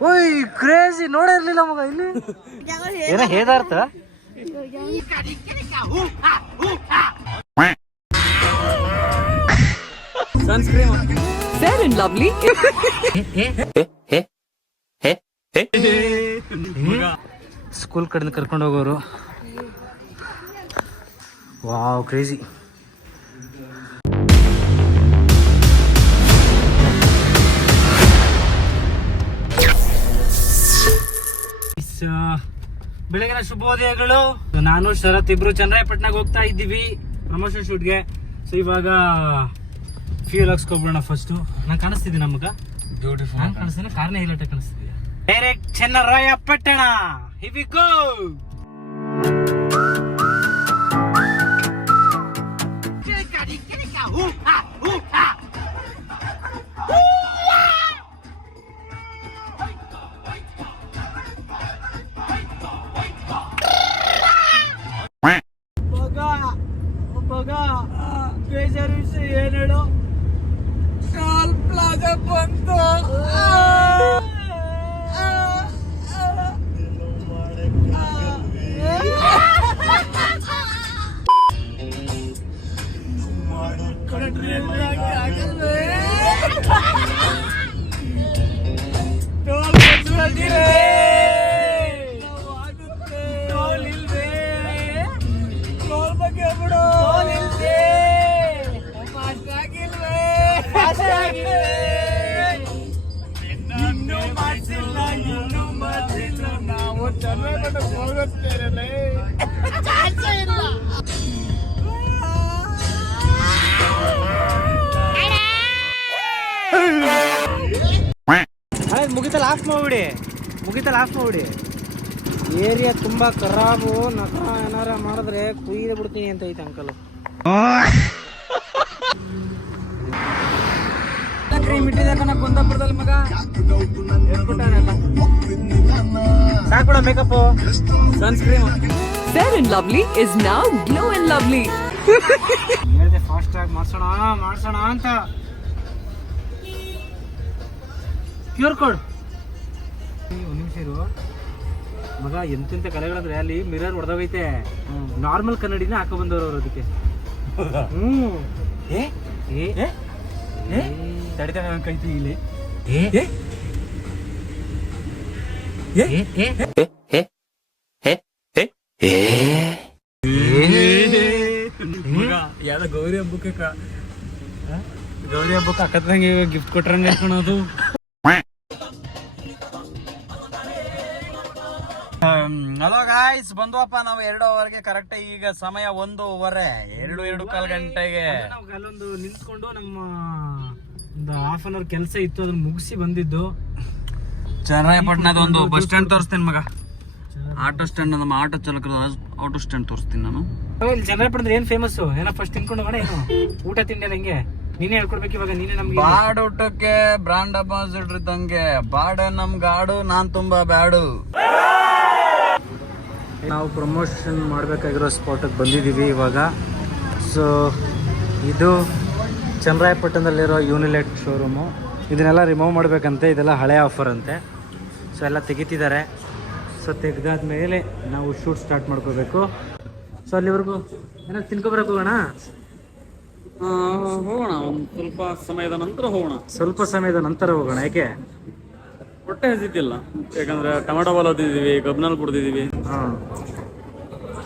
ಓಯ್ ಕ್ರೇಜಿ ನೋಡಿರ್ಲಿಲ್ಲ ಮಗ ಇಲ್ಲಿ. ಏನ ಹೇದಾರ್ಥ Fair and lovely. ಸ್ಕೂಲ್ ಕಡೆಯಿಂದ ಕರ್ಕೊಂಡು ಹೋಗೋರು ವಾವ್ ಕ್ರೇಜಿ ಬೆಳಗಿನ ಶುಭೋದಯಗಳು. ನಾನು ಶರತ್ ಇಬ್ರು ಚಂದ್ರಾಯಪಟ್ಟಣಕ್ಕೆ ಹೋಗ್ತಾ ಇದ್ದೀವಿ. ಪ್ರಮೋಷನ್ ಶೂಟ್ಗೆ. ಸೊ ಇವಾಗ ಫ್ಯೂಲ್ ಹಾಕ್ಸ್ಕೊಬಿಡೋಣ ಫಸ್ಟ್ ನಂಗೆ ಕಾಣಿಸ್ತಿದ್ದೀನಿ ನಮಗ? ಬ್ಯೂಟಿಫುಲ್ ನಾನು ಕಾಣಿಸ್ತೀನಿ ಕಾರ್ನೇ ಹೈಲೈಟ್ ಕಾಣಿಸ್ತಿದ್ಯಾ ಡೈರೆಕ್ಟ್ ಚೆನ್ನರಾಯಪಟ್ಟಣ ಗೋ ಬೇಜಾರು ವಿಷಯ ಏನ್ ಹೇಳು ಬಂತು ಆಗಿಲ್ವೇ ಇನ್ನೂ ಮಾಡಿಸಿಲ್ಲ ಇನ್ನೂ ಮಾಡಿಸಿಲ್ಲ ನಾವು ಮಾಡ್ಬಿಡಿ ಮುಗಿತಲ್ಲ ಆಫ್ ಮಾಡ್ಬಿಡಿ ಏರಿಯಾ ತುಂಬಾ ಖರಾಬು ನಕ ಏನಾರ ಮಾಡಿದ್ರೆ ಕುಯ್ದು ಬಿಡ್ತೀನಿ ಅಂತ ಐತೆ ಅಂಕಲ್ ಕಣ ಕುಂದಾಪುರದಲ್ಲಿ ಮಗ ಸಾಕ್ಬಿಡ makeup sunscreen Fair and lovely is now glow and lovely. ಹೇಳಿದೆ ಫಾಸ್ಟ್ ಆಗಿ ಮಾಡ್ಸೋಣ ಮಾಡ್ಸೋಣ ಅಂತ ಕ್ಯೂರ್ ಕೋಡ್ ಒಂದು ನಿಮಿಷ ಇರು ಮಗ ಎಂತೆಂತ ಕಲೆಗಳಂದ್ರೆ ಅಲ್ಲಿ ಮಿರರ್ ಹೊಡೆದೋಗೈತೆ ನಾರ್ಮಲ್ ಕನ್ನಡಿನ ಹಾಕೋ ಬಂದವರು ಅದಕ್ಕೆ ಹ್ಮ್ ಏ ಏ ಏ ನನ್ನ ಕೈತಿ ಇಲ್ಲಿ ಯಾವ್ದೋ ಗೌರಿ ಹಬ್ಬಕ್ಕೆ ಗೌರಿ ಹಬ್ಬಕ್ಕೆ ಅಕ್ಕದಂಗೆ ಗಿಫ್ಟ್ ಕೊಟ್ರಂಗೆ ಅದು ಹಲೋ ಗಾಯ್ಸ್ ಬಂದ್ವಪ್ಪ ನಾವು ಎರಡು ಅವರ್ಗೆ ಕರೆಕ್ಟ್ ಈಗ ಸಮಯ ಒಂದು ಓವರ್ ಎರಡು ಎರಡು ಕಾಲ್ ಗಂಟೆಗೆ ನಾವು ಅಲ್ಲೊಂದು ನಿಂತ್ಕೊಂಡು ನಮ್ಮ ಒಂದು ಹಾಫ್ ಅನ್ ಅವರ್ ಕೆಲಸ ಇತ್ತು ಅದನ್ನ ಮುಗಿಸಿ ಬಂದಿದ್ದು. ಚನ್ನರಾಯಪಟ್ಟಣದ ಒಂದು ಬಸ್ ಸ್ಟ್ಯಾಂಡ್ ತೋರಿಸ್ತೀನಿ ಮಗ. ಆಟೋ ಸ್ಟ್ಯಾಂಡ್ ನಮ್ಮ ಆಟೋ ಚಾಲಕರ ಆಟೋ ಸ್ಟ್ಯಾಂಡ್ ತೋರಿಸ್ತೀನಿ ನಾನು. ಇಲ್ಲಿ ಚನ್ನರಾಯಪಟ್ಟಣದ ಏನು ಫೇಮಸ್ ಏನೋ ಫಸ್ಟ್ ತಿನ್ಕೊಂಡು ಹೋಗೋಣ ಏನು? ಊಟ ತಿಂಡಿ ನಂಗೆ ಹೆಂಗೆ ನೀನೇ ಹೇಳ್ಕೊಡ್ಬೇಕು ಇವಾಗ ನೀನೇ ನಮ್ಗೆ ಬಾಡ್ ಊಟಕ್ಕೆ ಬ್ರಾಂಡ್ ಅಂಬಾಸಿಡರ್ ಇದ್ದಂಗೆ. ಬಾಡ ನಮ್ ಗಾಡು ನಾನು ತುಂಬಾ ಬ್ಯಾಡು. ನಾವು ಪ್ರಮೋಷನ್ ಮಾಡಬೇಕಾಗಿರೋ ಸ್ಪಾಟಿಗೆ ಬಂದಿದ್ದೀವಿ ಇವಾಗ. ಸೊ ಇದು ಚನ್ನರಾಯಪಟ್ಟಣದಲ್ಲಿರೋ ಯೂನಿಲೆಟ್ ಶೋರೂಮು ಇದನ್ನೆಲ್ಲ ರಿಮೂವ್ ಮಾಡಬೇಕಂತೆ ಇದೆಲ್ಲ ಹಳೆ ಆಫರ್ ಅಂತೆ. ಸೊ ಎಲ್ಲ ತೆಗಿತಿದ್ದಾರೆ. ಸೊ ತೆಗ್ದಾದ ಮೇಲೆ ನಾವು ಶೂಟ್ ಸ್ಟಾರ್ಟ್ ಮಾಡ್ಕೋಬೇಕು. ಸೊ ಅಲ್ಲಿವರೆಗೂ ಏನಾದ್ರು ತಿನ್ಕೊಬರಕ್ಕೆ ಹೋಗೋಣ? ಹೋಗೋಣ. ಒಂದು ಸ್ವಲ್ಪ ಸಮಯದ ನಂತರ ಹೋಗೋಣ. ಸ್ವಲ್ಪ ಸಮಯದ ನಂತರ ಹೋಗೋಣ ಯಾಕೆ ಹೊಟ್ಟೆ ಹಸಿತಿಲ್ಲ. ಯಾಕಂದ್ರೆ ಟೊಮೆಟೊ ಬಾಲ್ ಓದಿದೀವಿ ಗಬ್ನಲ್ಲಿ ಕುಡ್ದಿದೀವಿ ಹಾಂ.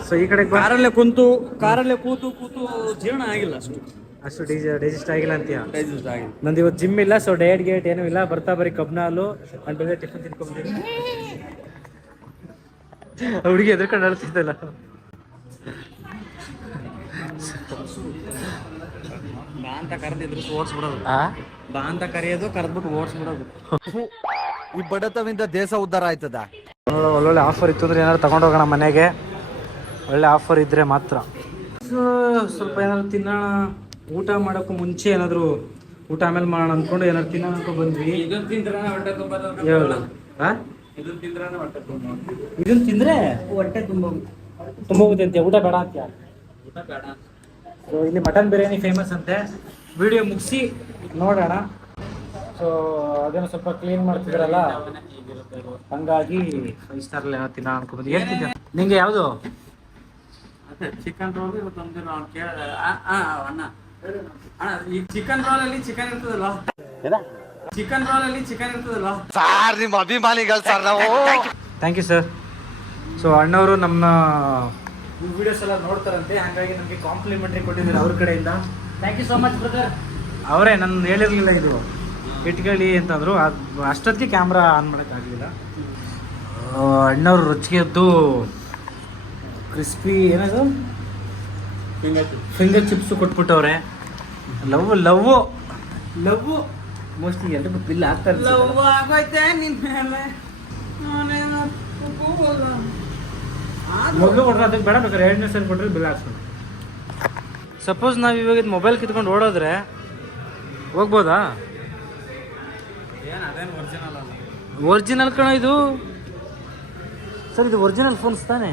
ಸೊ ಈ ಕಡೆ ಕಾರಲ್ಲೇ ಕುಂತು ಕಾರಲ್ಲೇ ಕೂತು ಕೂತು ಜೀರ್ಣ ಆಗಿಲ್ಲ ಅಷ್ಟು. ಅಷ್ಟು ಡಿಜ ಡೈಜೆಸ್ಟ್ ಆಗಿಲ್ಲ ಅಂತೀಯ? ಡೈಜೆಸ್ಟ್ ಆಗಿಲ್ಲ. ನಂದು ಇವತ್ತು ಜಿಮ್ ಇಲ್ಲ ಸೊ ಡಯಟ್ ಗೇಟ್ ಏನೂ ಇಲ್ಲ. ಬರ್ತಾ ಬರೀ ಕಬ್ನ ಹಾಲು ಅಂಟು ಟಿಫನ್ ತಿನ್ಕೊಂಡ್ಬಿಟ್ಟಿನಿ ಹುಡುಗಿ ಎದುರ್ಕೊಂಡು ಅಳ್ತಿದ್ದಲ್ಲ. ಬಾ ಅಂತ ಕರೆದಿದ್ರು ಓಡಿಸ್ಬಿಡೋದು. ಆ? ಬಾ ಅಂತ ಕರೆಯೋದು ಕರೆದ್ಬಿಟ್ಟು ಓಡಿಸ್ಬಿಡೋದು. ಈ ಬಡತವಿಂದ ದೇಶ ಉದ್ಧಾರ ಆಯ್ತದ? ಒಳ್ಳೊಳ್ಳೆ ಆಫರ್ ಇತ್ತು ಅಂದ್ರೆ ಏನಾದ್ರು ತಗೊಂಡೋಗೋಣ ಮನೆಗೆ. ಒಳ್ಳೆ ಆಫರ್ ಇದ್ರೆ ಮಾತ್ರ. ಸೊ ಸ್ವಲ್ಪ ಏನಾದ್ರು ತಿನ್ನೋಣ. ಊಟ ಮಾಡೋಕ್ಕೂ ಮುಂಚೆ ಏನಾದ್ರು ಊಟ ಆಮೇಲೆ ಮಾಡೋಣ ಅನ್ಕೊಂಡು ಏನಾದ್ರು ತಿನ್ನೋಣ ಅನ್ಕೊಂಡು ಬಂದ್ವಿ. ಇದನ್ನ ತಿಂದ್ರೆ ಹೊಟ್ಟೆ ತುಂಬ ತುಂಬೋಗುತ್ತೆ ಆ? ಇದನ್ನ ತಿಂದ್ರೆ ಹೊಟ್ಟೆ ತುಂಬ ಇದನ್ನ ತಿಂದ್ರೆ ಹೊಟ್ಟೆ ತುಂಬ ತುಂಬ ಹೋಗುತ್ತೆ ಅಂತೀಯ? ಊಟ ಬೇಡ ಅಂತ್ಯ? ಊಟ ಬೇಡ. ಸೊ ಇಲ್ಲಿ ಮಟನ್ ಬಿರಿಯಾನಿ ಫೇಮಸ್ ಅಂತೆ. ವಿಡಿಯೋ ಮುಗಿಸಿ ನೋಡೋಣ. ಸೊ ಅದೇನು ಸ್ವಲ್ಪ ಕ್ಲೀನ್ ಮಾಡ್ತಿದ್ರಲ್ಲ? ಹಂಗಾಗಿ ಫೈವ್ ಸ್ಟಾರ್ ಏನೋ ತಿನ್ನ ಅನ್ಕೊಂಬೋದು ಏನ್ ತಿಂದ ನಿಂಗೆ ಯಾವುದು? ಚಿಕನ್ ರೋಲ್ ಇವತ್ತೊಂದಿನ ಆ ಅಣ್ಣ ಅಣ್ಣ. ಈ ಚಿಕನ್ ರೋಲ್ ಅಲ್ಲಿ ಚಿಕನ್ ಇರ್ತದಲ್ವಾ ಚಿಕನ್ ರೋಲ್ ಅಲ್ಲಿ ಚಿಕನ್ ಇರ್ತದಲ್ವಾ ಸಾರ್ ನಿಮ್ಮ ಅಭಿಮಾನಿಗಳು ಸರ್ ನಾವು. ಥ್ಯಾಂಕ್ ಯು ಸರ್ ಸೊ ಅಣ್ಣವರು ನಮ್ಮ ವಿಡಿಯೋಸ್ ಎಲ್ಲ ನೋಡ್ತಾರಂತೆ ಹಾಗಾಗಿ ನಮಗೆ ಕಾಂಪ್ಲಿಮೆಂಟ್ರಿ ಕೊಟ್ಟಿದ್ದಾರೆ ಅವ್ರ ಕಡೆಯಿಂದ. Thank you so much brother ಅವರೇ ನನ್ನ ಹೇಳಿರಲಿಲ್ಲ ಇದು. ಇಟ್ಕೊಳ್ಳಿ ಅಂತಂದರು. ಅದು ಅಷ್ಟೊತ್ತಿಗೆ ಕ್ಯಾಮ್ರಾ ಆನ್ ಮಾಡೋಕ್ಕಾಗಲಿಲ್ಲ ಅಣ್ಣವ್ರು ರುಚಿಗೆದ್ದು ಕ್ರಿಸ್ಪಿ ಏನದು? ಫಿಂಗರ್ ಚಿಪ್ಸು ಕೊಟ್ಬಿಟ್ಟವ್ರೆ. ಲವ್ ಲವ್ ಲವ್ ಮೋಸ್ಟ್ಲಿ ಎಲ್ರಿಗೂ ಬಿಲ್ ಆಗ್ತಾರೆ ಲವ್ ಆಗೋಯ್ತೆ ನಿನ್ ಮೇಲೆ? ನಾನೇನು. ಮೊದಲು ಕೊಟ್ರೆ ಅದಕ್ಕೆ ಬೇಡ ಬೇಕಾದ್ರೆ ಎರಡನೇ ಸಲ ಕೊಟ್ಟರೆ ಬಿಲ್ ಹಾಕ್ಸೋಣ. ಸಪೋಸ್ ನಾವು ಇವಾಗ ಇದು ಮೊಬೈಲ್ ಕಿತ್ಕೊಂಡು ಓಡೋದ್ರೆ ಹೋಗ್ಬೋದಾ? ಒರಿಜಿನಲ್ ಕಣ ಇದು. ಸರ್ ಇದು ಒರಿಜಿನಲ್ ಫೋನ್ಸ್ ತಾನೆ?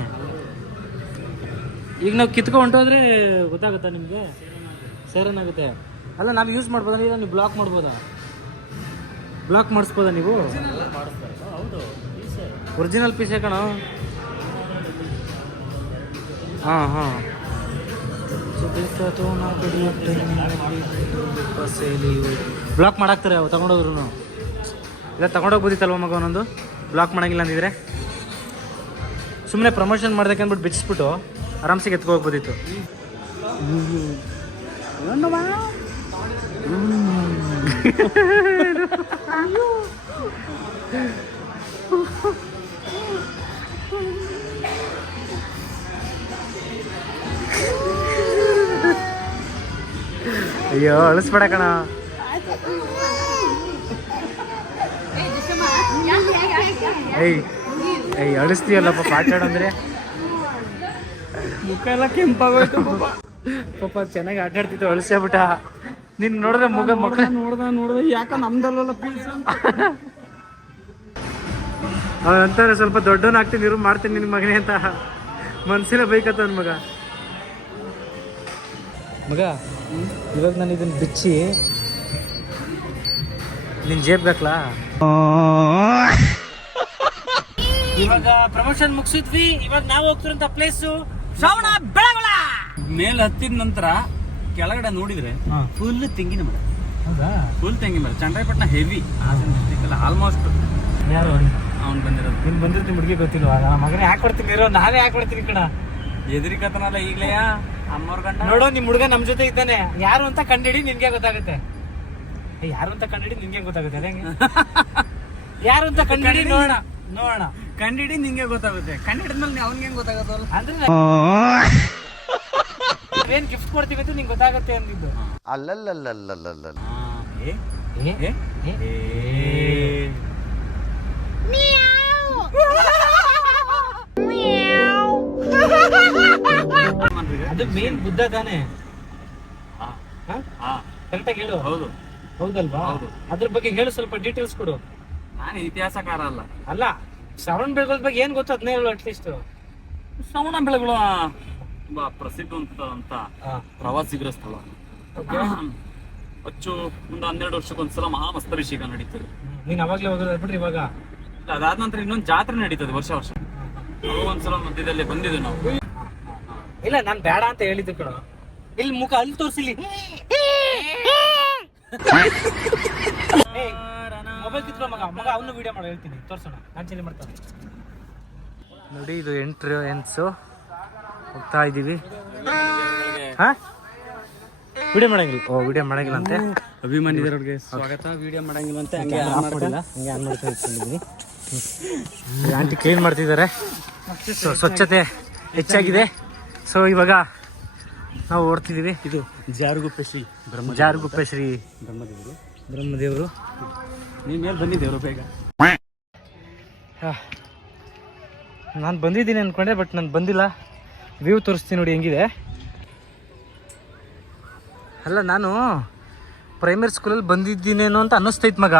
ಈಗ ನಾವು ಕಿತ್ಕೊಂಡು ಹೊಂಟೋದ್ರೆ ಗೊತ್ತಾಗುತ್ತಾ ನಿಮಗೆ? ಸೇರನ್ ಆಗುತ್ತೆ ಅಲ್ಲ ನಾವು ಯೂಸ್ ಮಾಡ್ಬೋದಾ? ಇಲ್ಲ ನೀವು ಬ್ಲಾಕ್ ಮಾಡ್ಬೋದಾ? ಬ್ಲಾಕ್ ಮಾಡಿಸ್ಬೋದಾ ನೀವು? ಒರಿಜಿನಲ್ ಪೀಸ್ ಕಣ? ಹಾಂ ಹಾಂ. ಬ್ಲಾಕ್ ಮಾಡಾಕ್ತಾರೆ ಅವು ತಗೊಂಡೋದ್ರು ಇಲ್ಲ ತಗೊಂಡೋಗ್ಬೋದಿತ್ತಲ್ವ ಮಗ ಒಂದೊಂದು ಬ್ಲಾಕ್ ಮಾಡಂಗಿಲ್ಲ ಅಂದಿದ್ರೆ? ಸುಮ್ಮನೆ ಪ್ರಮೋಷನ್ ಮಾಡ್ದಕ್ಕೆ ಅಂದ್ಬಿಟ್ಟು ಬಿಚ್ಚಿಸ್ಬಿಟ್ಟು ಆರಾಮ್ಸೆ ಎತ್ಕೊ ಹೋಗ್ಬೋದಿತ್ತು ಅಯ್ಯೋ, ಅಳಿಸ್ಬೇಡ ಕಣ. ಏಯ್ ಏಯ್, ಅಳಿಸ್ತೀಯಲ್ಲಪ್ಪ ಪಾಟಾಡ ಅಂದ್ರೆ? ಮುಖ ಎಲ್ಲ ಕೆಂಪಾಗೋಯ್ತು ಪಾಪ. ಚೆನ್ನಾಗಿ ಆಟ ಆಡ್ತಿತ್ತು ಬಿಟ್ಟ ನಿನ್ ನೋಡಿದ್ರೆ ಮುಗ ಮಕ್ಕಳ. ನೋಡ್ದ ನೋಡ್ದ ಯಾಕ ನಮ್ದಲ್ಲ ಪೀಸ್ ಅಂತಾರೆ ಸ್ವಲ್ಪ ದೊಡ್ಡವನ್ ಆಗ್ತೀನಿ ಇರು ಮಾಡ್ತೀನಿ ನಿನ್ ಮಗನೇ ಅಂತ. ಮನ್ಸಿನ ಬೈಕತ್ತ ನನ್ ಮಗ. ಮಗ ಇವಾಗ ನಾನು ಇದನ್ನ ಬಿಚ್ಚಿ ನಿನ್ ಜೇಬ್ ಬೇಕಲಾ ಇವಾಗ ಪ್ರಮೋಷನ್ ಮುಗಿಸಿದ್ವಿ ಇವಾಗ ನಾವು ಹೋಗ್ತಿರೋಂಥ ಪ್ಲೇಸು ಶ್ರವಣ ಬೆಳಗೊಳ! ಮೇಲೆ ಹತ್ತಿದ ನಂತರ ಕೆಳಗಡೆ ನೋಡಿದ್ರೆ ಫುಲ್ ತೆಂಗಿನ ಮರ. ಹೌದಾ? ಫುಲ್ ತೆಂಗಿನ ಮರ. ಚಂದ್ರಾಯಪಟ್ಟಣ ಹೆವಿ ಆಲ್ಮೋಸ್ಟ್ ಯಾರು ಅವ್ನು ಬಂದಿರೋದು. ನೀನು ಬಂದಿರ್ತೀನಿ ಹುಡುಗಿ ಗೊತ್ತಿಲ್ಲ ಮಗನೇ ಯಾಕೆ ಕೊಡ್ತೀನಿ ಇರೋ ನಾನೇ ಯಾಕೆ ಕೊಡ್ತೀನಿ ಕಣ. ಎದುರಿಕತನಲ್ಲ ಈಗಲೇ ಅಮ್ಮವ್ರ ಗಂಡ. ನೋಡೋ ನಿಮ್ಮ ಹುಡುಗ ನಮ್ಮ ಜೊತೆ ಇದ್ದಾನೆ. ಯಾರು ಅಂತ ಕಂಡಿಡಿ ನಿನ್ಗೆ ಗೊತ್ತಾಗುತ್ತೆ. ಯಾರು ಅಂತ ಕಂಡಿಡಿ ನಿನ್ಗೆ ಗೊತ್ತಾಗುತ್ತೆ ಅದೇ ಯಾರು ಅಂತ ಕಂಡಿಡಿ ನೋಡೋಣ ನೋಡೋಣ. ಕಂಡಿಡಿ ನಿಂಗೆ ಗೊತ್ತಾಗುತ್ತೆ. ಕಂಡಿಡಿದ್ಮೇಲೆ ಅವ್ನಿಗೆ ಹೆಂಗ್ ಗೊತ್ತಾಗತ್ತಲ್ಲ ಅಂದ್ರೆ ಏನ್ ಗಿಫ್ಟ್ ಕೊಡ್ತೀವಿ ಅಂತ ನಿಂಗೆ ಗೊತ್ತಾಗುತ್ತೆ ಅಂದಿದ್ದು. ಅಲ್ಲಲ್ಲಲ್ಲಲ್ಲಲ್ಲಲ್ಲ ಏ? ಏ? ಏ? ಏ? ಅದು ಮೇನ್ ಬುದ್ಧ ತಾನೆ. ಕರೆಕ್ಟಾಗಿ ಹೇಳು. ಹೌದು. ಹೌದಲ್ವಾ? ಹೌದು. ಅದ್ರ ಬಗ್ಗೆ ಹೇಳು ಸ್ವಲ್ಪ ಡೀಟೇಲ್ಸ್ ಕೊಡು. ನಾನು ಇತಿಹಾಸಕಾರ ಅಲ್ಲ. ಅಲ್ಲ ಶ್ರವಣ ಬೆಳಗೊಳ ಬಗ್ಗೆ ಏನ್ ಗೊತ್ತು? ಅದನ್ನೇ ಹೇಳು ಅಟ್ಲೀಸ್ಟ್ ಶ್ರವಣ ಬೆಳಗುಳ ತುಂಬಾ ಪ್ರಸಿದ್ಧವಂತ ಪ್ರವಾಸಿಗರ ಸ್ಥಳ. ಅಚ್ಚು ಒಂದು ಹನ್ನೆರಡು ವರ್ಷಕ್ಕೊಂದ್ಸಲ ಮಹಾಮಸ್ತಭಿಷೇಕ ನಡೀತದೆ. ನೀನ್ ಅವಾಗ್ಲೇ ಹೋಗೋದು ಬಿಟ್ರಿ ಇವಾಗ? ಅದಾದ ನಂತರ ಇನ್ನೊಂದು ಜಾತ್ರೆ ನಡೀತದೆ ವರ್ಷ ವರ್ಷ. ಒಂದ್ಸಲ ಮಧ್ಯದಲ್ಲಿ ಬಂದಿದ್ದು ನಾವು. ಇಲ್ಲ ನಾನ್ ಬೇಡ ಅಂತ ಹೇಳಿದ್ದು ಕಣ. ಇಲ್ಲಿ ಮುಖ ಅಲ್ಲಿ ತೋರ್ಸಿಲಿ ಮೊಬೈಲ್ ಕಿತ್ಕೊ ಮಗ. ಮಗ ಅವನು ವಿಡಿಯೋ ಮಾಡಿ ಹೇಳ್ತೀನಿ. ತೋರ್ಸೋಣ. ನಾನು ಮಾಡ್ತಾರೆ ಮಾಡ್ತಾನೆ. ನೋಡಿ ಇದು ಎಂಟ್ರಿ ಎನ್ಸು ಹೋಗ್ತಾ ಇದ್ದೀವಿ ಹಾ. ವಿಡಿಯೋ ಮಾಡಂಗಿಲ್ಲ. ಓ ವಿಡಿಯೋ ಮಾಡಂಗಿಲ್ಲ ಅಂತೆ ಅಭಿಮಾನಿ ಸ್ವಾಗತ. ವಿಡಿಯೋ ಮಾಡಂಗಿಲ್ಲ ಅಂತ ಹಂಗೆ ಆನ್ ಮಾಡಿಲ್ಲ. ಹಂಗೆ ಆನ್ ಆಂಟಿ ಕ್ಲೀನ್ ಮಾಡ್ತಿದ್ದಾರೆ. ಸೊ ಸ್ವಚ್ಛತೆ ಹೆಚ್ಚಾಗಿದೆ. ಸೊ ಇವಾಗ ನಾವು ಓಡ್ತಿದ್ದೀವಿ ಇದು ಜಾರುಗುಪ್ಪೆ ಶ್ರೀ ಬ್ರಹ್ಮ ಜಾರುಗುಪ್ಪೆ ಶ್ರೀ ಬ್ರಹ್ಮದೇವರು. ಬ್ರಹ್ಮದೇವರು. ನೀವು ಮೇಲೆ ಬಂದಿದ್ದೇವರು ಬೇಗ ನಾನು ಬಂದಿದ್ದೀನಿ ಅಂದ್ಕೊಂಡೆ ಬಟ್ ನಾನು ಬಂದಿಲ್ಲ. ವ್ಯೂ ತೋರಿಸ್ತೀನಿ ನೋಡಿ ಹೆಂಗಿದೆ. ಅಲ್ಲ ನಾನು ಪ್ರೈಮರಿ ಸ್ಕೂಲಲ್ಲಿ ಬಂದಿದ್ದೀನೇನೋ ಅಂತ ಅನ್ನಿಸ್ತೈತ್ ಮಗ.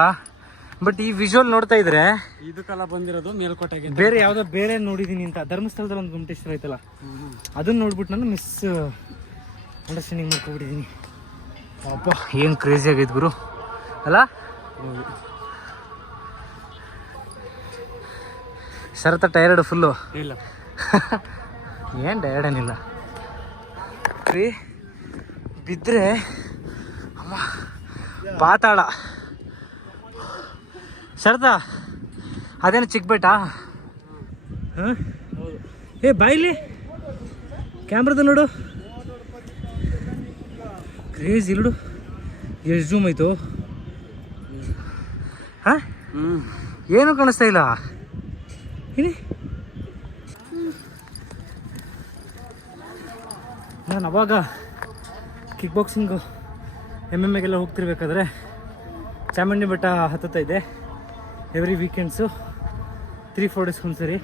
ಬಟ್ ಈ ವಿಜುವಲ್ ನೋಡ್ತಾ ಇದ್ರೆ ಇದಕ್ಕೆಲ್ಲ ಬಂದಿರೋದು ಮೇಲ್ಕೋಟೆಗೆ. ಬೇರೆ ಯಾವುದೋ ಬೇರೆ ನೋಡಿದ್ದೀನಿ ಅಂತ. ಧರ್ಮಸ್ಥಳದಲ್ಲಿ ಒಂದು ಗುಮಟೇಶ್ವರ ಐತಲ್ಲ ಅದನ್ನ ನೋಡ್ಬಿಟ್ಟು ನಾನು ಮಿಸ್ ಅಂಡರ್ಸ್ಟ್ಯಾಂಡಿಂಗ್ ಮಾಡ್ಕೊಬಿಟ್ಟಿದ್ದೀನಿ ಅಪ್ಪ ಏನು ಕ್ರೇಜಿ ಆಗೈತೆ ಗುರು. ಅಲ್ಲ? ಶರತ ಟೈರ್ಡ್ ಫುಲ್ಲು ಇಲ್ಲ. ಏನು ಟೈರ್ಡ್ ಏನಿಲ್ಲ. ರೀ ಬಿದ್ದರೆ ಅಮ್ಮ ಪಾತಾಳ. ಶರದಾ ಅದೇನು ಚಿಕ್ಕ ಬೆಟ್ಟ? ಹಾಂ? ಏ ಬಾಯ್ಲಿ ಕ್ಯಾಮ್ರದ ನೋಡು. ಕ್ರೇಜ್ ಇಲ್ಡು. ಎಷ್ಟು ಜೂಮ್ ಆಯಿತು. ಹಾಂ? ಹ್ಞೂ ಏನೂ ಕಾಣಿಸ್ತಾ ಇಲ್ಲ? ಇಲ್ಲಿ. ನಾನು ಅವಾಗ ಕಿಕ್ ಬಾಕ್ಸಿಂಗು ಎಂ ಎಂ ಎಗೆಲ್ಲ ಹೋಗ್ತಿರ್ಬೇಕಾದ್ರೆ ಚಾಮುಂಡಿ ಬೆಟ್ಟ ಹತ್ತುತ್ತಾ ಇದೆ. Every weekends three four days ಒಂದ್ಸರಿ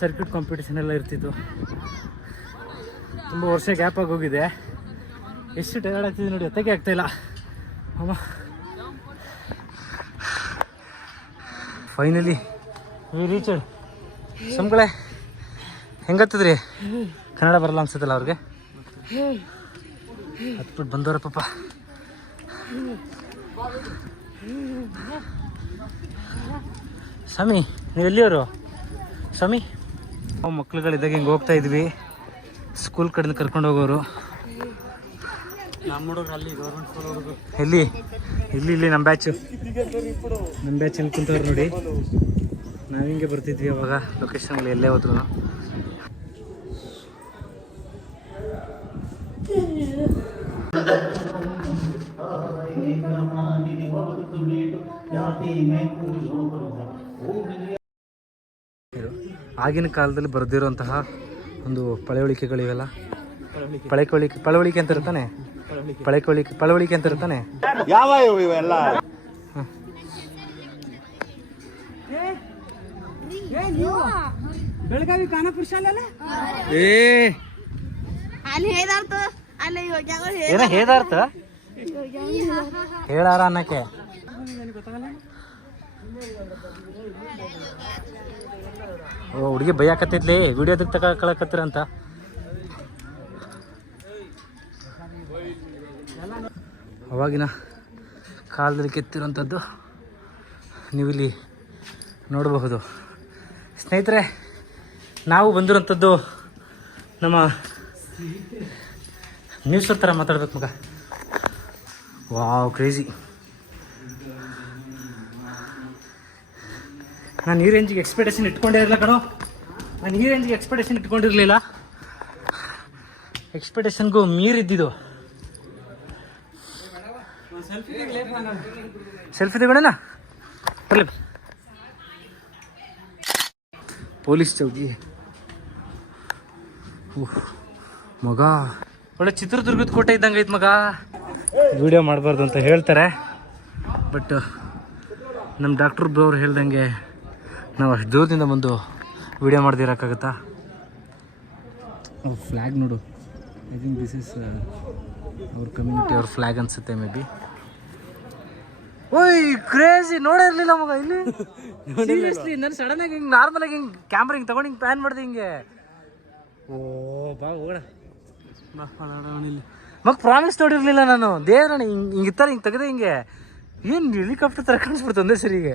ಸರ್ಕ್ಯೂಟ್ ಕಾಂಪಿಟೇಷನ್ ಎಲ್ಲ ಇರ್ತಿತ್ತು. ತುಂಬ ವರ್ಷ ಗ್ಯಾಪ್ ಆಗೋಗಿದೆ ಎಷ್ಟು ಟೈರ್ಡ್ ಆಗ್ತಿದೆ ನೋಡಿ ಎತ್ತಕ್ಕೆ ಆಗ್ತಾಯಿಲ್ಲ ಅಮ್ಮ. ಫೈನಲಿ ವಿ ರೀಚಡ್ ಸಂಕಳೆ ಹೆಂಗತ್ತದ್ರಿ? ಕನ್ನಡ ಬರಲ್ಲ ಅನ್ಸುತ್ತಲ್ಲ ಅವ್ರಿಗೆ? ಹತ್ಬಿಟ್ಟು ಬಂದವ್ರ ಪಾಪ. ಸ್ವಾಮಿ ನೀವು ಎಲ್ಲಿಯವರು? ಸ್ವಾಮಿ? ನಾವು ಮಕ್ಳುಗಳಿದ್ದಾಗ ಹಿಂಗೆ ಹೋಗ್ತಾ ಇದ್ವಿ. ಸ್ಕೂಲ್ ಕಡೆಯಿಂದ ಕರ್ಕೊಂಡು ಹೋಗೋರು. ನಮ್ಮ ಹುಡುಗರು ಅಲ್ಲಿ ಗೌರ್ಮೆಂಟ್ ಸ್ಕೂಲ್ ಹುಡುಗರು. ಎಲ್ಲಿ? ಇಲ್ಲಿ ಇಲ್ಲಿ ನಮ್ಮ ಬ್ಯಾಚು ನಮ್ಮ ಬ್ಯಾಚ್ ಅಲ್ಲಿ ಕುಂತವ್ರು ನೋಡಿ. ನಾವು ಹಿಂಗೆ ಬರ್ತಿದ್ವಿ ಅವಾಗ ಲೊಕೇಶನ್ಗಳು ಎಲ್ಲೇ ಹೋದ್ರು ಆಗಿನ ಕಾಲದಲ್ಲಿ ಬರೆದಿರುವಂತಹ ಒಂದು ಪಳವಳಿಕೆಗಳಿವೆಲ್ಲ ಪಳೆಕೊಳಿಕೆ ಪಳವಳಿಕೆ ಅಂತ ಇರ್ತಾನೆ ಪಳೆಕೊಳಿಕೆ ಪಳವಳಿಕೆ ಅಂತ ಇರ್ತಾನೆ ಬೆಳಗಾವಿ ಖಾನಾಪುರ ಶಾಲೆ ಏ ಅಲ್ಲಿ ಹೇಗಾರ್ತು ಅಲ್ಲಿ ಹೋಗ್ಯಾಗ ಏನ ಹೇದಾರ್ಥ ಹೇಳಾರ ಅನ್ನಕ್ಕೆ? ಓ ಹುಡುಗಿ ಬೈಯಾಕತ್ತೈತ್ಲಿ ವಿಡಿಯೋದಕ್ಕೆ ತಗೊಳಕತ್ತೀರ ಅಂತ. ಅವಾಗಿನ ಕಾಲದಲ್ಲಿ ಕೆತ್ತಿರೋಂಥದ್ದು ನೀವಿಲ್ಲಿ ನೋಡಬಹುದು. ಸ್ನೇಹಿತರೆ, ನಾವು ಬಂದಿರೋಂಥದ್ದು ನಮ್ಮ ನ್ಯೂಸ್ ಹತ್ರ ಮಾತಾಡ್ಬೇಕು ಮಗ. ವಾವ್ ಕ್ರೇಜಿ ನಾನು ಈ ರೇಂಜಿಗೆ ಎಕ್ಸ್ಪೆಕ್ಟೇಷನ್ ಇಟ್ಕೊಂಡೇ ಇರಲಿಲ್ಲ ಕಣೋ. ನಾನು ಈ ರೇಂಜಿಗೆ ಎಕ್ಸ್ಪೆಕ್ಟೇಷನ್ ಇಟ್ಕೊಂಡಿರಲಿಲ್ಲ. ಎಕ್ಸ್ಪೆಕ್ಟೇಷನ್ಗೂ ಮೀರಿದ್ದಿದ್ದು. ಸೆಲ್ಫಿ ತಗೊಳ್ಳೋಣ ಬರಲಿ ಪೊಲೀಸ್ ಚೌಕಿ. ಮಗ. ಒಳ್ಳೆ ಚಿತ್ರದುರ್ಗದ ಕೋಟೆ ಇದ್ದಂಗೆ ಐತೆ ಮಗ. ವಿಡಿಯೋ ಮಾಡಬಾರ್ದು ಅಂತ ಹೇಳ್ತಾರೆ. ಬಟ್ ನಮ್ಮ ಡಾಕ್ಟ್ರ್ ಬ್ರವ್ರು ಹೇಳ್ದಂಗೆ ನಾವು ಅಷ್ಟು ದೂರದಿಂದ ಬಂದು ವಿಡಿಯೋ ಮಾಡ್ದಿರೋಕ್ಕಾಗತ್ತಾ ಫ್ಲ್ಯಾಗ್ ನೋಡು. ಐ ಥಿಂಕ್ ದಿಸ್ ಇಸ್ ಅವ್ರ ಕಮ್ಯುನಿಟಿ ಅವ್ರ ಫ್ಲ್ಯಾಗ್ ಅನ್ಸುತ್ತೆ ಮೇ ಬಿ ಓಯ್ ಕ್ರೇಜಿ ನೋಡೇ ಇರಲಿಲ್ಲ ಮಗ ಇಲ್ಲಿ. ಸೀರಿಯಸ್ಲಿ ನಾನು ಸಡನ್ ಆಗಿ ಹಿಂಗೆ ನಾರ್ಮಲ್ ಆಗಿ ಹಿಂಗೆ ಕ್ಯಾಮ್ರಾ ಹಿಂಗೆ ತಗೊಂಡು ಹಿಂಗೆ ಪ್ಯಾನ್ ಮಾಡಿದೆ ಹಿಂಗೆ. ಓ ಬಾ ಹೋಗೋಣ. ಮಗ ಪ್ರಾಮಿಸ್ ನೋಡಿರಲಿಲ್ಲ ನಾನು. ದೇವ್ರಣ್ಣ ಹಿಂಗೆ ಹಿಂಗೆ ಇತ್ತಾರೆ ಹಿಂಗೆ ತೆಗೆದೆ ಹಿಂಗೆ. ಏನು ಹೆಲಿಕಾಪ್ಟರ್ ಥರ ಕಾಣಿಸ್ಬಿಡ್ತು ಒಂದೇ ಸರಿಗೆ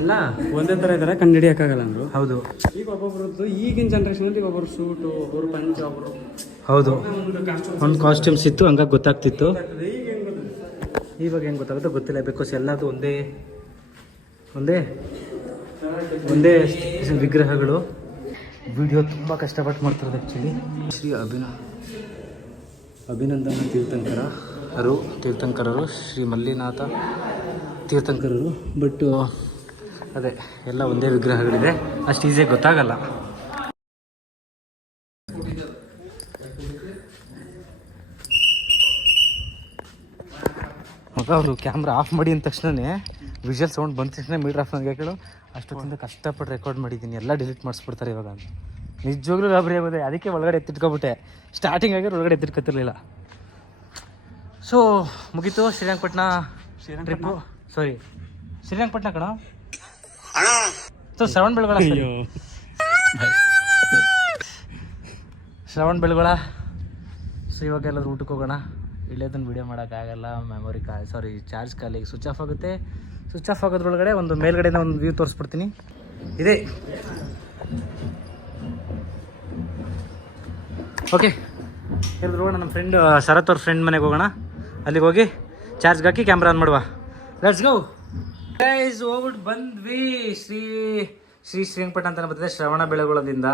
ಎಲ್ಲ? ಒಂದೇ ಥರ ಇದ್ದಾರೆ ಕಂಡು ಆಗಲ್ಲ ಅಂದರು. ಹೌದು. ಈಗ ಒಬ್ಬೊಬ್ರದ್ದು ಈಗಿನ ಜನ್ರೇಷನಲ್ಲಿ ಒಬ್ಬರು ಸೂಟು ಒಬ್ಬರು ಪಂಚ ಒಬ್ಬರು ಹೌದು. ಒಂದು ಕಾಸ್ಟ್ಯೂಮ್ಸ್ ಇತ್ತು ಹಂಗಾಗಿ ಗೊತ್ತಾಗ್ತಿತ್ತು. ಈಗ ಹೆಂಗ್ ಗೊತ್ತಾಗುತ್ತೆ ಇವಾಗ ಹೆಂಗೆ ಗೊತ್ತಾಗುತ್ತೋ ಗೊತ್ತಿಲ್ಲ ಬಿಕಾಸ್ ಎಲ್ಲದು ಒಂದೇ ಒಂದೇ ಒಂದೇ ವಿಗ್ರಹಗಳು. ವಿಡಿಯೋ ತುಂಬ ಕಷ್ಟಪಟ್ಟು ಮಾಡ್ತಾರೆ ಆ್ಯಕ್ಚುಲಿ ಶ್ರೀ ಅಭಿನ ಅಭಿನಂದನ ತೀರ್ಥಂಕರ ಅರು ತೀರ್ಥಂಕರರು ಶ್ರೀ ಮಲ್ಲಿನಾಥ ತೀರ್ಥಂಕರರು. ಬಟ್ ಅದೇ ಎಲ್ಲ ಒಂದೇ ವಿಗ್ರಹಗಳಿದೆ. ಅಷ್ಟು ಈಸಿಯಾಗಿ ಗೊತ್ತಾಗಲ್ಲ. ಮಗ ಅವರು ಕ್ಯಾಮ್ರಾ ಆಫ್ ಮಾಡಿ ಅಂದ ತಕ್ಷಣವೇ ವಿಜುವಲ್ ಸೌಂಡ್ ಬಂದ ತಕ್ಷಣ ಮೀಟರ್ ಆಫ್ ನನಗೆ ಕೇಳು. ಅಷ್ಟೊತ್ತಿಂದ ಕಷ್ಟಪಟ್ಟು ರೆಕಾರ್ಡ್ ಮಾಡಿದ್ದೀನಿ. ಎಲ್ಲ ಡಿಲೀಟ್ ಮಾಡಿಸ್ಬಿಡ್ತಾರೆ ಇವಾಗ. ನಿಜವಾಗ್ಲೂ ಗಾಬರಿ ಆಗೋದೆ. ಅದಕ್ಕೆ ಒಳಗಡೆ ಎತ್ತಿಟ್ಕೊಬಿಟ್ಟೆ. ಸ್ಟಾರ್ಟಿಂಗ್ ಆಗಿ ಒಳಗಡೆ ಎತ್ತಿಟ್ಕೊತಿರ್ಲಿಲ್ಲ. ಸೊ ಮುಗೀತು ಶ್ರೀರಂಗಪಟ್ಟಣ ಶ್ರೀರಂಗ ಟ್ರಿಪ್ಪು ಸಾರಿ ಶ್ರೀರಂಗಪಟ್ಟಣ ಕಣ. ಸೊ ಶ್ರವಣ ಬೆಳಗೊಳ ಶ್ರವಣ್ ಬೆಳಗೊಳ. ಸೊ ಇವಾಗ ಎಲ್ಲಾದ್ರೂ ಊಟಕ್ಕೆ ಹೋಗೋಣ? ಇಳ್ಯೋದನ್ನ ವಿಡಿಯೋ ಮಾಡೋಕ್ಕಾಗಲ್ಲ ಮೆಮೊರಿ ಕಾ ಸಾರಿ ಚಾರ್ಜ್ ಖಾಲಿಗೆ ಸ್ವಿಚ್ ಆಫ್ ಆಗುತ್ತೆ. ಸ್ವಿಚ್ ಆಫ್ ಆಗೋದ್ರೊಳಗಡೆ ಒಂದು ಮೇಲ್ಗಡೆಯಿಂದ ಒಂದು ವ್ಯೂ ತೋರಿಸ್ಬಿಡ್ತೀನಿ. ಇದೇ. ಓಕೆ ಎಲ್ಲರೂ ಹೋಗೋಣ ನಮ್ಮ ಫ್ರೆಂಡ್ ಶರತ್ ಅವ್ರ ಫ್ರೆಂಡ್ ಮನೆಗೆ ಹೋಗೋಣ. ಅಲ್ಲಿಗೆ ಹೋಗಿ ಚಾರ್ಜ್ಗೆ ಹಾಕಿ ಕ್ಯಾಮ್ರಾ ಆನ್ ಮಾಡುವ. ಲೆಟ್ಸ್ ಗೋ ಗೈಸ್ ಹೋಗ್ಬಿಟ್ಟು ಬಂದ್ವಿ. ಶ್ರೀ ಶ್ರೀ ಶ್ರೀರಂಗಪಟ್ಟಣ ಅಂತ ಬರ್ತದೆ ಶ್ರವಣ ಬೆಳಗೊಳದಿಂದ.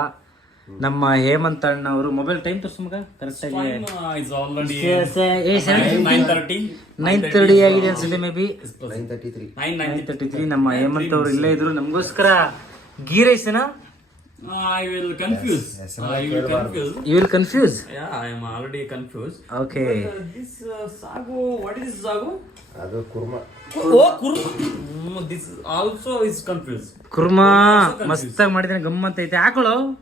ನಮ್ಮ ಹೇಮಂತ್ ಅಣ್ಣ ಅವರು ಮೊಬೈಲ್ ಟೈಮ್ ತೋರಿಸು ಮಗ. ಕರೆಕ್ಟಾಗಿ ನೈನ್ ತರ್ಟಿ ಆಗಿದೆ ಅನ್ಸುತ್ತೆ maybe nine thirty three ನಮ್ಮ ಹೇಮಂತ್ ಅವರು ಇಲ್ಲೇ ಇದ್ರು. ನಮಗೋಸ್ಕರ ಗೀ ರೈಸ್ನ I will confuse. I will confuse. You will confuse Yeah, I am already confused. Okay Uh, this uh, sagu, what is this? ಅದು kurma. Oh, kurma. This also is confuse. Kurma. ಮಸ್ತಾಗಿ ಮಾಡಿದ್ದಾನೆ ಗಮ್ಮಂತ ಐತೆ ಹಾಕೊಳ್ಳೋ?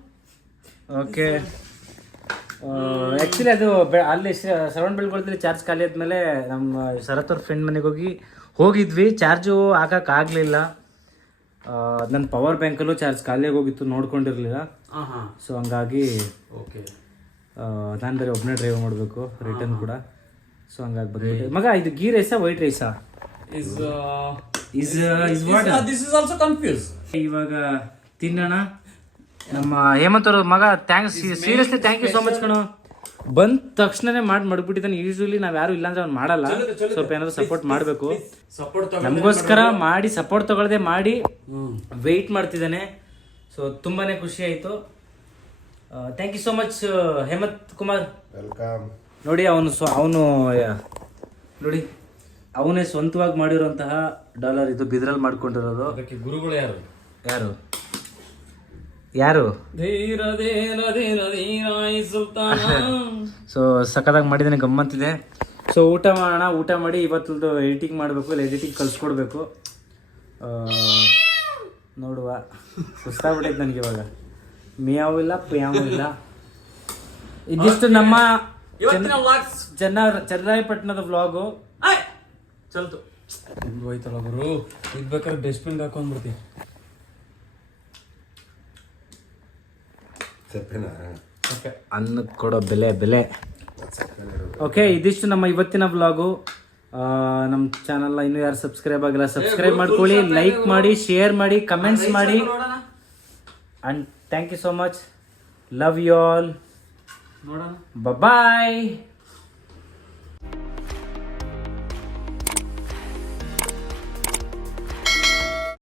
ಓಕೆ. ಆ್ಯಕ್ಚುಲಿ ಅದು ಬೆ- ಅಲ್ಲಿ surround ಬೆಳ್ಗೊಳ್ದಲ್ಲಿ charge ಖಾಲಿ ಆದ್ಮೇಲೆ ನಮ್ಮ ಶರತ್ ಅವ್ರ ಫ್ರೆಂಡ್ ಮನೆಗೆ ಹೋಗಿ ಹೋಗಿದ್ವಿ. ಚಾರ್ಜು ಹಾಕಕ್ಕಾಗಲಿಲ್ಲ ನನ್ನ ಪವರ್ ಬ್ಯಾಂಕಲ್ಲೂ ಚಾರ್ಜ್ ಖಾಲಿಯಾಗಿ ಹೋಗಿತ್ತು ನೋಡ್ಕೊಂಡಿರಲಿಲ್ಲ. ಸೊ ಹಂಗಾಗಿ ಓಕೆ ನಾನು ಬೇರೆ ಒಬ್ಬನೇ ಡ್ರೈವ್ ಮಾಡಬೇಕು ರಿಟರ್ನ್ ಕೂಡ. ಸೊ ಹಂಗಾಗಿ ಬಂದ್ಬಿಟ್ಟೆ. ಮಗ ಇದು ಗೀ ರೈಸಾ white ರೈಸಾ is is this, what this is also confuse ಇವಾಗ ತಿನ್ನೋಣ. ನಮ್ಮ ಹೇಮಂತ್ ಅವ್ರ ಮಗ thanks seriously thank you so much ಕಣೋ. ಬಂದ ತಕ್ಷಣನೇ ಮಾಡಿ ಮಾಡ್ಬಿಟ್ಟಿದ್ದಾನೆ. ಯೂಶಲಿ ನಾವು ಯಾರು ಇಲ್ಲಾಂದ್ರೆ ಅವ್ನು ಮಾಡಲ್ಲ. ಸ್ವಲ್ಪ ಏನಾದ್ರು ಸಪೋರ್ಟ್ ಮಾಡಬೇಕು. ನಮಗೋಸ್ಕರ ಮಾಡಿ ಸಪೋರ್ಟ್ ತಗೊಳ್ಳದೆ ಮಾಡಿ ವೆಯ್ಟ್ ಮಾಡ್ತಿದ್ದಾನೆ. ಸೊ ತುಂಬಾನೇ ಖುಷಿ ಆಯ್ತು. Thank you so much Hemant Kumar. Welcome ನೋಡಿ ಅವನು ಸೊ ಅವನು ನೋಡಿ. ಅವನೇ ಸ್ವಂತವಾಗಿ ಮಾಡಿರುವಂತಹ ಡಾಲರ್ ಇದು ಬಿದ್ರಲ್ಲಿ ಮಾಡ್ಕೊಂಡಿರೋದು. ಅದಕ್ಕೆ ಗುರುಗಳು ಯಾರು? ಯಾರು? ಯಾರು? ಧೀರ ಧೀರ ಧೀರ ಧೀರ ಈ ಸುಲ್ತಾನ. ಸೊ ಸಖತ್ತಾಗಿ ಮಾಡಿದ್ದಾನೆ ಗಮ್ಮಂತಿದೆ ಸೊ ಊಟ ಮಾಡೋಣ ಊಟ ಮಾಡಿ ಇವತ್ತೊಂದು ಎಡಿಟಿಂಗ್ ಮಾಡಬೇಕು ಇಲ್ಲ ಎಡಿಟಿಂಗ್ ಕಲ್ಸ್ಕೊಡ್ಬೇಕು. ನೋಡುವ. ಸುಸ್ತಾಗ್ಬಿಟ್ಟೈತೆ ನನಗೆ ಇವಾಗ. ಮಿಯಾವು ಇಲ್ಲ ಪಿಯಾವು ಇಲ್ಲ. ಇದಿಷ್ಟು ನಮ್ಮ ಚನ್ನರಾಯಪಟ್ಟಣದ ವ್ಲಾಗು ಚಲ್ತು. ಹೋಯ್ತಲ್ಲ ಗುರು. ಇದು ಬೇಕಾದ್ರೆ ಡಸ್ಟ್ಬಿನ್ ಹಾಕೊಂಡ್ಬಿಡ್ತೀನಿ ಸಪ್ಪೆನಾ? ಅನ್ನಕ್ಕೆ ಕೊಡೋ ಬೆಲೆ ಬೆಲೆ. ಓಕೆ ಇದಿಷ್ಟು ನಮ್ಮ ಇವತ್ತಿನ ಬ್ಲಾಗು ನಮ್ಮ ಚಾನಲ್ನ ಇನ್ನೂ ಯಾರು ಸಬ್ಸ್ಕ್ರೈಬ್ ಆಗಿಲ್ಲ ಸಬ್ಸ್ಕ್ರೈಬ್ ಮಾಡ್ಕೊಳ್ಳಿ ಲೈಕ್ ಮಾಡಿ ಶೇರ್ ಮಾಡಿ ಕಮೆಂಟ್ಸ್ ಮಾಡಿ. And thank you so much love you all ನೋಡೋಣ. ಬಾಯ್